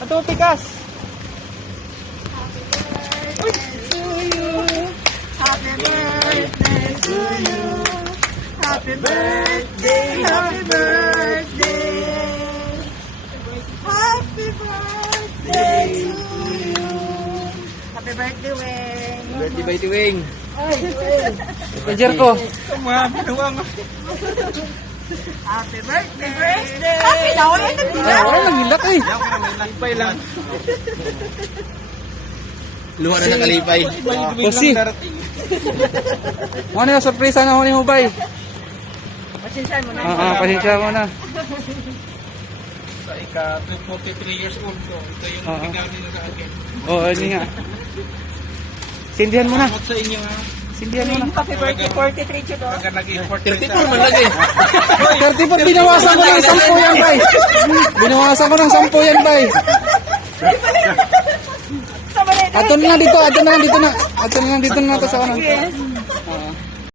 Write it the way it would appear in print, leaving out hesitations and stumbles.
Ato, tikas. Happy birthday to you. Happy birthday, happy birthday. Happy birthday to you. Happy birthday, Weng. Birthday by Tiwing. Ay, Weng. Pajer ko. Happy birthday. Happy daw, yan Wala lang hilak eh. Kalipay lang. Luha na ng kalipay. Pusi. Ano yung surprise na huli mo, bay? Pasensya mo na. Pasensya mo na. Sa ika 43 years old ko. Ito yung regalo nyo sa akin. Oo, hindi nga. Sindihan mo na. Salamat sa inyo ha. Sindihan mo na. Happy birthday, 43 to do. Pagka nag-import 34 man lagi. 34, binawasan ko ng 10 yan, bay. Binawasan ko ng 10 yan, bay. Sa balay. Ato na dito, ato na dito na. Ato na dito na to sa ano.